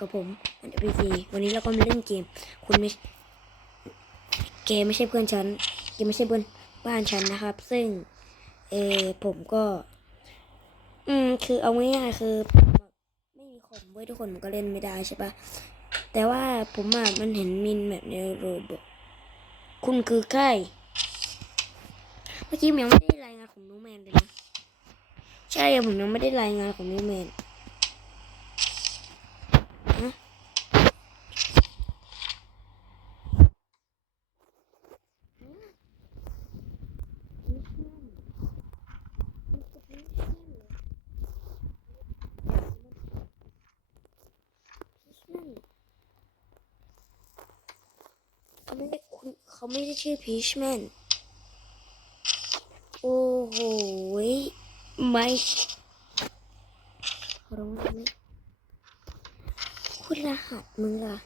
กับผมอันพีซีวันนี้เราก็มาเล่นเกม คุณไม่เกมไม่ใช่เพื่อนฉันเกมไม่ใช่เพื่อนบ้านฉันนะครับ ซึ่ง เออผมก็ อืม คือเอาง่ายๆคือไม่มีคอมเว้ยทุกคนผมก็เล่นไม่ได้ใช่ปะแต่ว่าผมอะมันเห็นมินแบบในโรบอคุณคือใครเมื่อกี้ผมยังไม่ได้รายงานของนูแมนเลยนะใช่ผมยังไม่ได้รายงานของนูแมน เขาไม่ได้คุณ เขาไม่ได้ชื่อพีชแมนโอ้โหไม่ร้องไหมคุณรหัสมึงล่ะ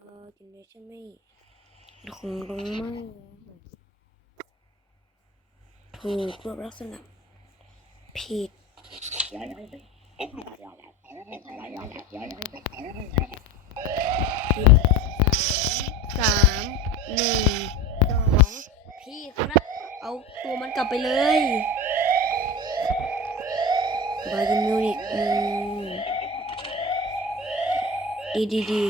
เออจริงเลยใช่ไหมคงลงไม่ถูกรูปลักษณะผิด สามหนึ่งสองพี่เขานะเอาตัวมันกลับไปเลยบาร์มิวนิกอืมดีดีดี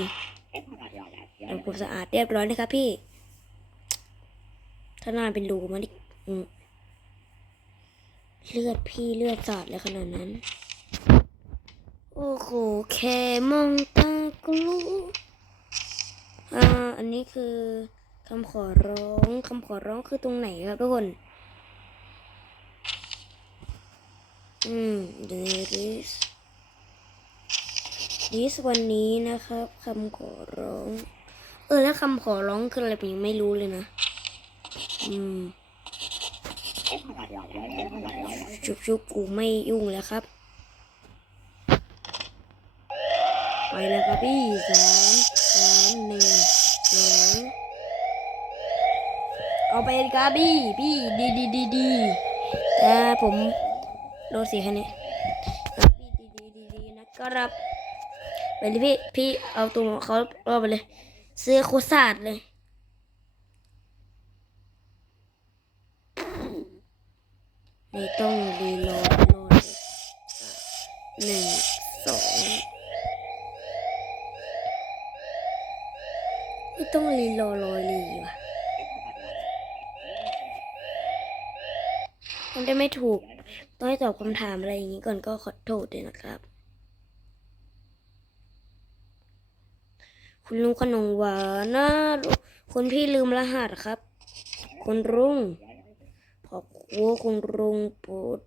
ทำความสะอาดเรียบร้อยนะครับพี่ ถ้าน้าเป็นรูมันนี่อืมเลือดพี่เลือดสาดเลยขนาดนั้น โอ้โหแค่มองตาก็รู้อ่า อันนี้คือคำขอร้องคำขอร้องคือตรงไหนครับทุกคน อืม there is this วันนี้นะครับคำขอร้อง เออ แล้วคำขอร้องคืออะไรผมยังไม่รู้เลยนะ อืมชุบชุบกูไม่ยุ่งแล้วครับ ไปแล้วครับพี่สามสามหนึ่งสองเอาไปเลยครับพี่พี่ดีดีดีดีแต่ผมโดนสีแค่นี้ครับพี่ดีดีดีดีนะครับไปเลยพี่พี่เอาตัวเขาเอาไปเลยเสื้อโคตรสาดเลยไม่ต้องรีโหลดโหลดหนึ่งสอง ไม่ต้องรีโหลดโหลดรีว่ะทำได้ไม่ถูก ต้องให้ตอบคำถามอะไรอย่างนี้ก่อนก็ขอโทษด้วยนะครับ คุณลุงขนมหวานนะคุณพี่ลืมรหัสครับ คุณรุ่งขอบคุณคุณลุงโปรด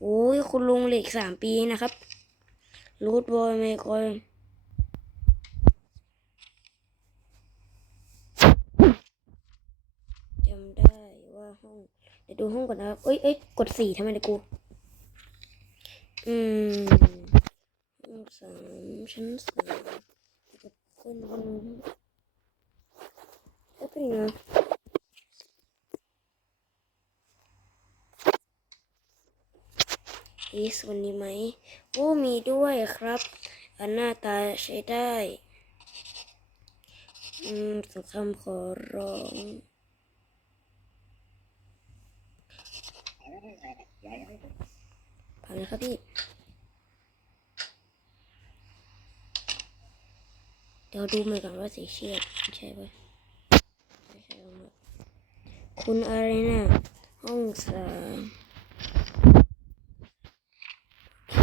โอ้ยคุณลุงเหล็กสามปีนะครับรูดบอยไม่คอย จำได้ว่าห้องเดี๋ยวดูห้องก่อนนะครับเอ้ยเอ้ยกดสี่ทำไมเดี๋ยวกูอืมห้องสามชั้นสามจะขึ้นบนเอ้ยเป็นไงอีสวันนี้ไหมโอ้มีด้วยครับ อันหน้าตาใช้ได้ อืมสงคำขอร้อง ผ่านแล้วครับพี่เดี๋ยวดูมือก่อนว่าสีเชือดใช่ปะไม่ใช่เอามคุณอะไรนะห้องสามโอเค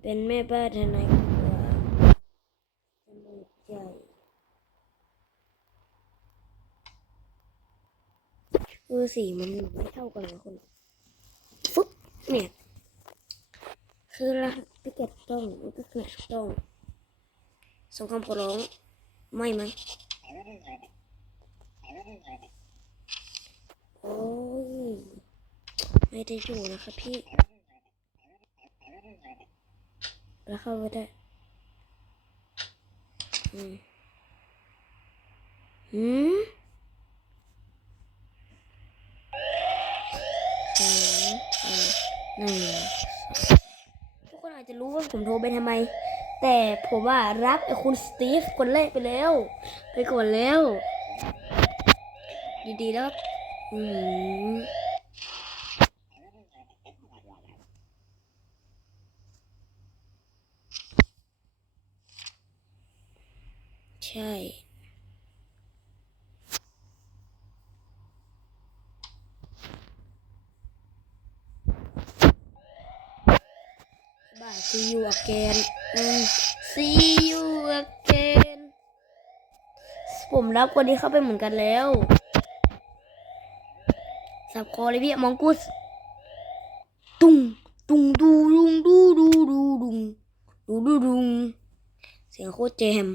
เป็นแม่บ้านทนายความจมูกใหญ่ เออสีมันไม่เท่ากันนะคนฟึ๊บเนี่ย คือรหัสพิเกตต้องมันก็คือต้องส่งคำขอร้อง ไม่ไหมโอ้ย ไม่ได้อยู่นะครับพี่ แล้วเข้าไปได้ อืมหืม สามเอ่อห นึ่ทุกคนอาจจะรู้ว่าผมโทรไปทำไม แต่ผมว่ารับไอ้คุณสตีฟคนแรกไปแล้ว ไปก่อนแล้ว ดีๆแล้วครับอืมใช่ see you again อืม see you again ผมรับคนนี้เข้าไปเหมือนกันแล้ว สับคอเลยพี่มองกุสตุ้งตุ้งดูดุงดูดูดูดุงดูดูดุงเสียงโคตรเจม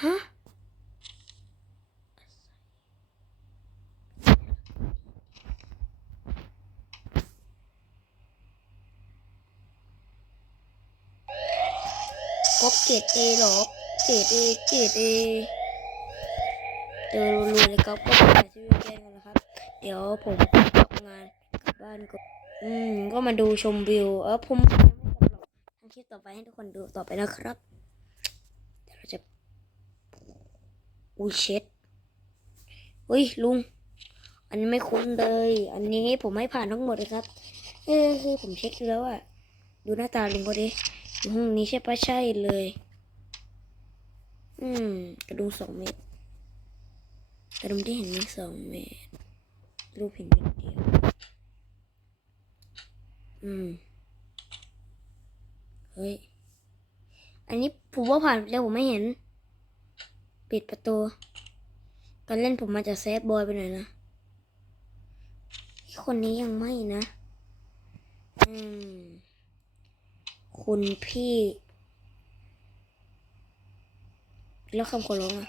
ฮะ ก๊อปเกรดเอหรอเกรดเอเกรดเอเจอรัวๆเลยครับก็ไปชื่อแกล้งกันนะครับ เดี๋ยวผมทำงานกลับบ้านก็อืมก็มาดูชมวิว เออผมไม่กลับหรอกทำคลิปต่อไปให้ทุกคนดูต่อไปนะครับเดี๋ยวเราจะอุ้ยเช็ดอุ้ยลุง อันนี้ไม่คุ้นเลย อันนี้ผมไม่ผ่านทั้งหมดเลยครับ เออคือผมเช็คดูแล้วอะดูหน้าตาลุงก็ดิ อยู่ห้องนี้ใช่ปะใช่เลย อืม กระดุมสองเมตร กระดุมที่เห็นมีสองเมตร รูปเห็นเม็ดเดียว อืม เฮ้ย อันนี้ผมว่าผ่านไปแล้วผมไม่เห็น ปิดประตู การเล่นผมมาจากแซดบอยไปหน่อยนะคนนี้ยังไม่นะ อืม คุณพี่ แล้วคำขอร้องอะ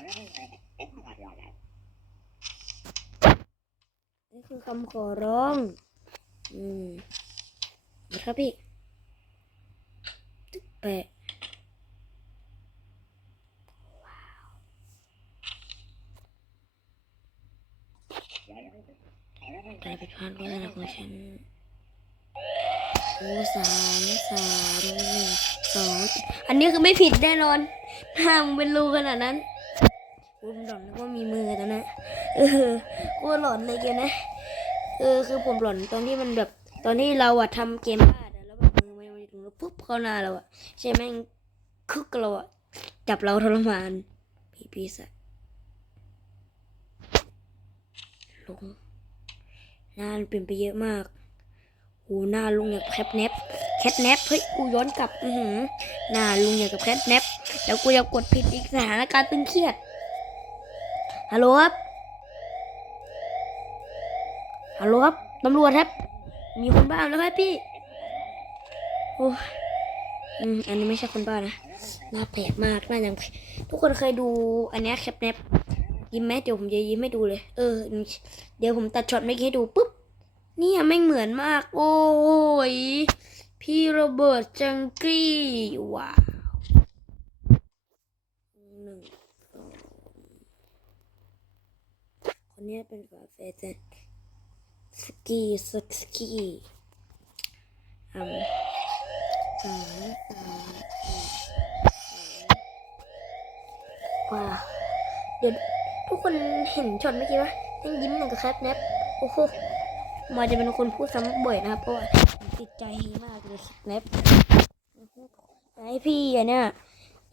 นี่คือคำขอร้อง อืมนะครับพี่แปะการผิดพลาดก็ได้นะของฉันโอ้สามสา อันนี้คือไม่ผิดแน่นอนถ้ามเป็นรูขนาดนั้นโอ้ยผมหลอนว่ามีมือตอนนั้นเออกูหลอนเลยเกมนะ เออคือผมหลอนตอนที่มันแบบ ตอนที่เราอะทำเกมพลาดแล้วแบบมือมันมาถึงแล้วปุ๊บเข้าหน้าเราอะใช่ไหมงคึกเราอะจับเราทรมานพีพีสะลุงหน้าเปลี่ยนไปเยอะมากโหหน้าลุงอย่างแคปแนปแค ทแนปเฮ้ยกูย้อนกลับอือหือน้าลุงอย่างกับแคทแนปแล้วกูจะกดผิดอีกสถานการณ์ตึงเครียดฮัลโหลครับฮัลโหลครับตำรวจครับ มีคนบ้าแล้วครับพี่โอ้อืมอันนี้ไม่ใช่คนบ้านะน้าแปลกมากน้าอย่างทุกคนเคยดูอันนี้แคปแนปยิ้มไหมเดี๋ยวผมจะยิ้มให้ดูเลย เออ เดี๋ยวผมตัดช็อตไม่กี้ให้ดูปุ๊บเนี่ยไม่เหมือนมาก โอ้ย พี่โรเบิร์ตจังกี้ว้าวหนึ่งสองคนนี้เป็นฝาแฝดแต่สกีสสกีอืมสามสามว้าวเดี๋ยวทุกคนเห็นช็อตเมื่อกี้ปะยังยิ้มอย่งกับแคปแนปโอ้โหมาจะเป็นคนพูดซ้ำบ่อยนะครับเพราะว่า ติดใจมากเลยสแนปอยากให้พี่อันเนี้ย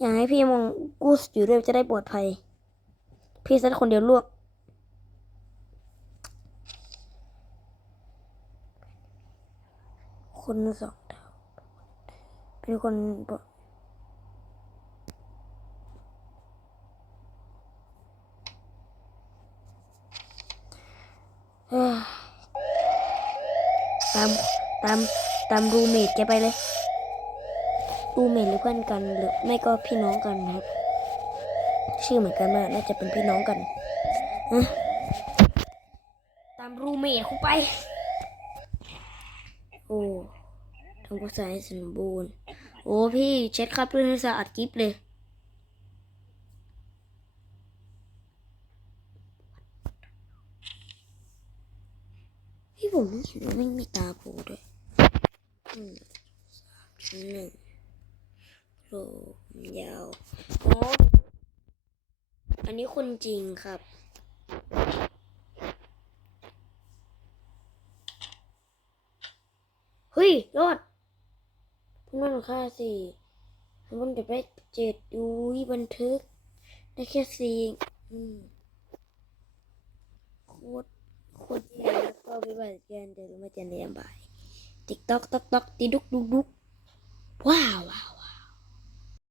อยากให้พี่มองกูสอยู่ด้วยจะได้ปลอดภัย พี่สักคนเดียวลวกคนสองเป็นคนบอกเอ้ยตามตาม ตามรูเมทแกไปเลย รูเมทหรือเพื่อนกันหรือไม่ก็พี่น้องกันครับ ชื่อเหมือนกันมากน่าจะเป็นพี่น้องกันนะตามรูเมทเข้าไป โอ้ทำความสะอาดให้สมบูรณ์ โอ้พี่เช็ดคราบเลือดให้สะอาดกิ๊บเลยพผมเห็นว่าไม่มีตาโผล่ด้วย หนึ่งโผล่ยาวอ๋ออันนี้คนจริงครับ เฮ้ย รอดพุ่นั่นค่าสี่พุ่งเก็บได้เจ็ดอุ้ยบันทึก ได้แค่สี่อืมโคตรโคตรแย่แล้วก็ไปบัตรเกนเดี๋ยวมาเจอในยามบ่าย ติ๊กต๊อกต๊อก